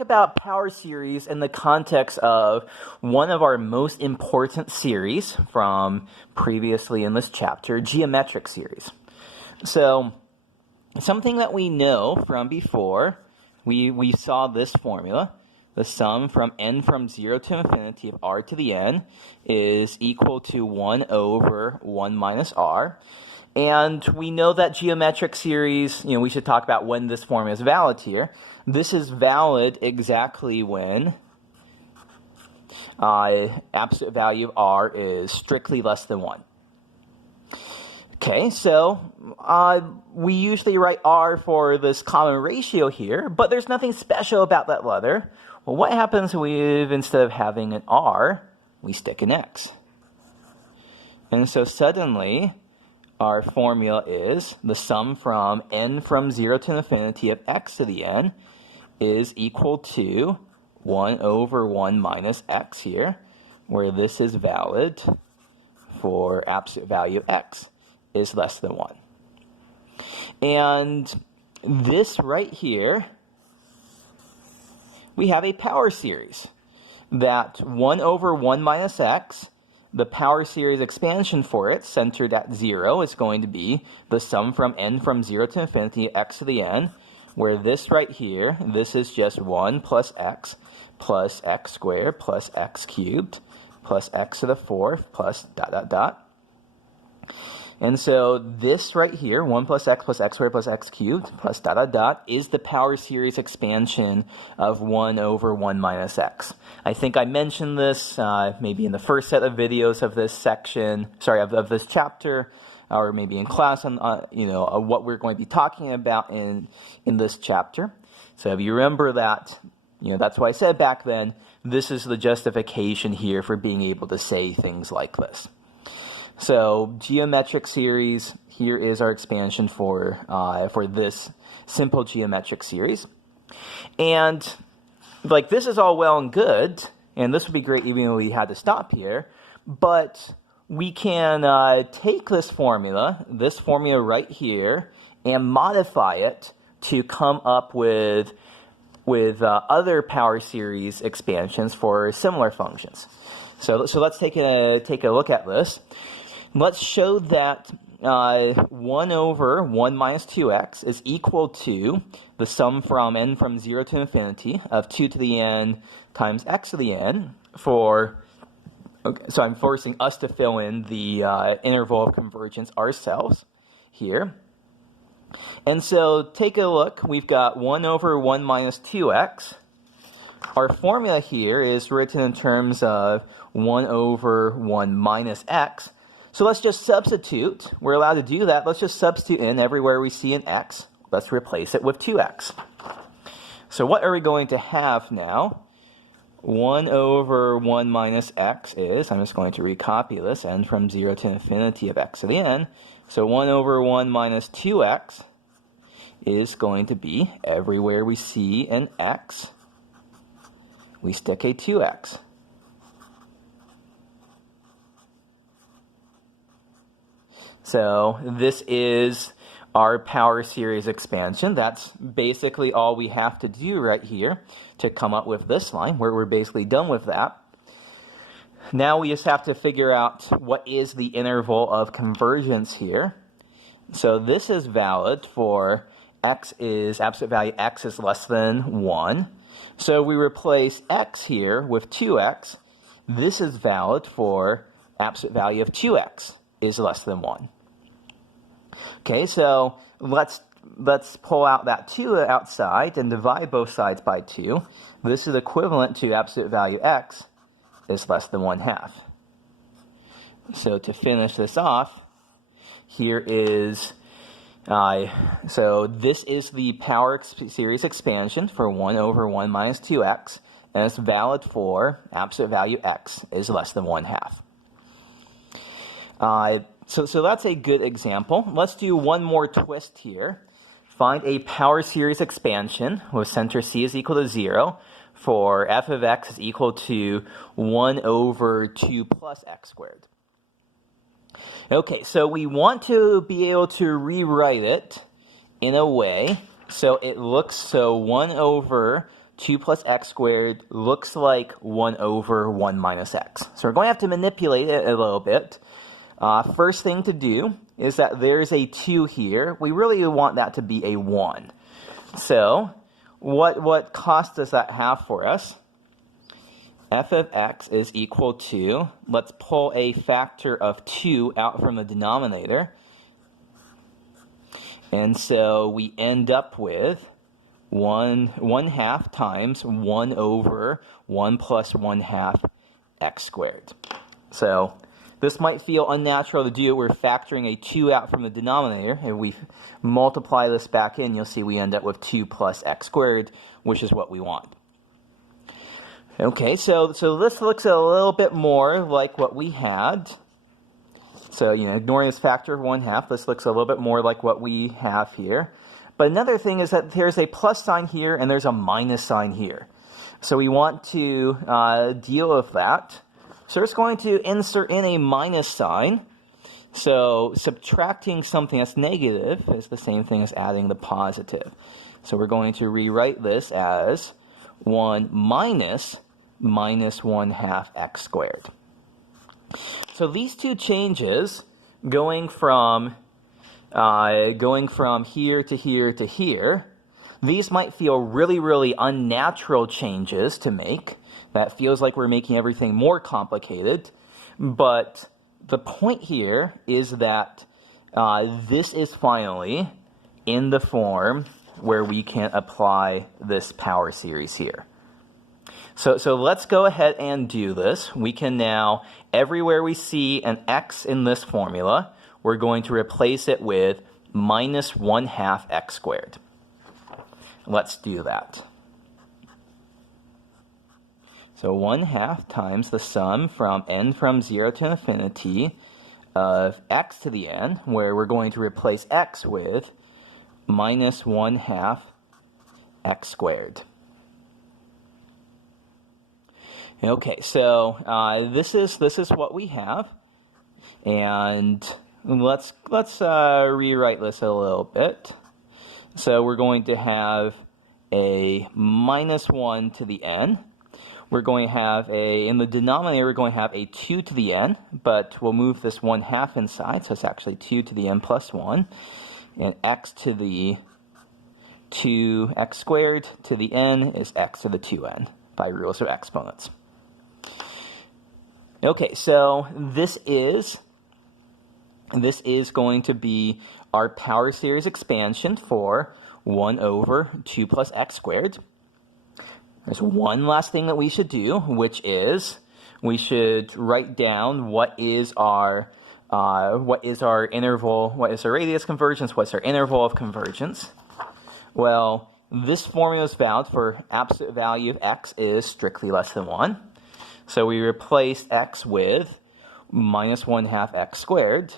talk about power series in the context of one of our most important series from previously in this chapter, geometric series. So something that we know from before, we saw this formula. The sum from n from 0 to infinity of r to the n is equal to 1 over 1 minus r. And we know that geometric series, we should talk about when this formula is valid here. This is valid exactly when absolute value of r is strictly less than 1. Okay, so we usually write r for this common ratio here, but there's nothing special about that letter. Well, what happens if instead of having an r, we stick an x? And so suddenly, our formula is the sum from n from 0 to infinity of x to the n is equal to 1 over 1 minus x here, where this is valid for absolute value of x is less than 1. And this right here, we have a power series that 1 over 1 minus x, the power series expansion for it, centered at 0, is going to be the sum from n from 0 to infinity x to the n, where this right here, this is just 1 plus x squared plus x cubed plus x to the 4th plus dot dot dot. And so this right here, 1 plus x squared plus x cubed plus dot dot dot, is the power series expansion of 1 over 1 minus x. I think I mentioned this maybe in the first set of videos of this section, of this chapter, or maybe in class on what we're going to be talking about in this chapter. So if you remember that, that's why I said back then, this is the justification here for being able to say things like this. So geometric series, here is our expansion for this simple geometric series. And this is all well and good, and this would be great even if we had to stop here, but we can take this formula right here, and modify it to come up with other power series expansions for similar functions. So let's take a look at this. Let's show that 1 over 1 minus 2x is equal to the sum from n from 0 to infinity of 2 to the n times x to the n so I'm forcing us to fill in the interval of convergence ourselves here. And so take a look. We've got 1 over 1 minus 2x. Our formula here is written in terms of 1 over 1 minus x. So let's just substitute. We're allowed to do that. Let's just substitute in everywhere we see an x. Let's replace it with 2x. So what are we going to have now? 1 over 1 minus x is, I'm just going to recopy this, n from 0 to infinity of x to the n. So 1 over 1 minus 2x is going to be, everywhere we see an x, we stick a 2x. So this is our power series expansion. That's basically all we have to do right here to come up with this line, where we're basically done with that. Now we just have to figure out what is the interval of convergence here. So this is valid for absolute value x is less than 1. So we replace x here with 2x. This is valid for absolute value of 2x is less than 1. Okay, so let's pull out that 2 outside and divide both sides by 2. This is equivalent to absolute value x is less than 1/2. So to finish this off, here is, so this is the power series expansion for 1 over 1 minus 2x, and it's valid for absolute value x is less than 1/2. So that's a good example. Let's do one more twist here. Find a power series expansion with center C is equal to 0 for f of x is equal to 1 over 2 plus x squared. Okay, so we want to be able to rewrite it in a way so it looks, so 1 over 2 plus x squared looks like 1 over 1 minus x. So we're going to have to manipulate it a little bit. First thing to do is that there's a 2 here. We really want that to be a 1. So what cost does that have for us? F of x is equal to, let's pull a factor of 2 out from the denominator. And so we end up with 1/2 times 1 over 1 plus 1/2 x squared. So this might feel unnatural to do. We're factoring a 2 out from the denominator. If we multiply this back in, you'll see we end up with 2 plus x squared, which is what we want. Okay, so this looks a little bit more like what we had. So, ignoring this factor of 1/2, this looks a little bit more like what we have here. But another thing is that there's a plus sign here and there's a minus sign here. So we want to deal with that. So we're just going to insert in a minus sign. So subtracting something that's negative is the same thing as adding the positive. So we're going to rewrite this as 1 minus 1/2 x squared. So these two changes, going from here to here to here, these might feel really, really unnatural changes to make. That feels like we're making everything more complicated. But the point here is that this is finally in the form where we can apply this power series here. So let's go ahead and do this. We can now, everywhere we see an x in this formula, we're going to replace it with minus 1/2 x squared. Let's do that. So 1/2 times the sum from n from 0 to infinity of x to the n, where we're going to replace x with minus 1/2 x squared. Okay, so this is what we have, and let's rewrite this a little bit. So we're going to have a minus 1 to the n. We're going to have in the denominator, we're going to have a 2 to the n, but we'll move this 1/2 inside, so it's actually 2 to the n plus 1. And x to the 2x squared to the n is x to the 2n by rules of exponents. Okay, so this is going to be our power series expansion for 1 over 2 plus x squared. There's one last thing that we should do, which is we should write down what is our interval, what is our radius convergence, what's our interval of convergence. Well, this formula is valid for absolute value of x is strictly less than 1. So we replaced x with minus 1/2 x squared.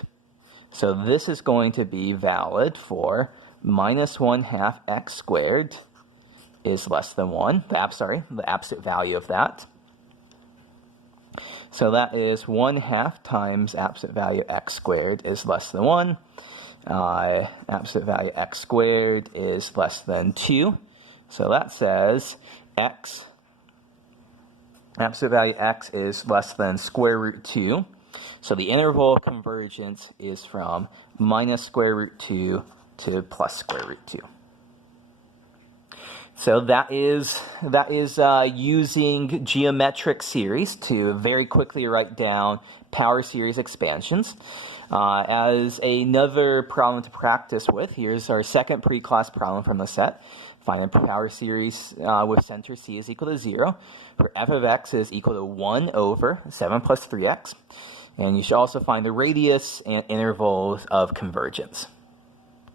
So this is going to be valid for minus 1/2 x squared is less than 1. The absolute value of that. So that is 1/2 times absolute value x squared is less than 1. Absolute value x squared is less than 2. So that says absolute value x is less than square root 2. So the interval of convergence is from minus square root 2 to plus square root 2. So that is using geometric series to very quickly write down power series expansions. As another problem to practice with, here's our second pre-class problem from the set. Find a power series with center C is equal to 0, where f of x is equal to 1 over 7 plus 3x. And you should also find the radius and intervals of convergence.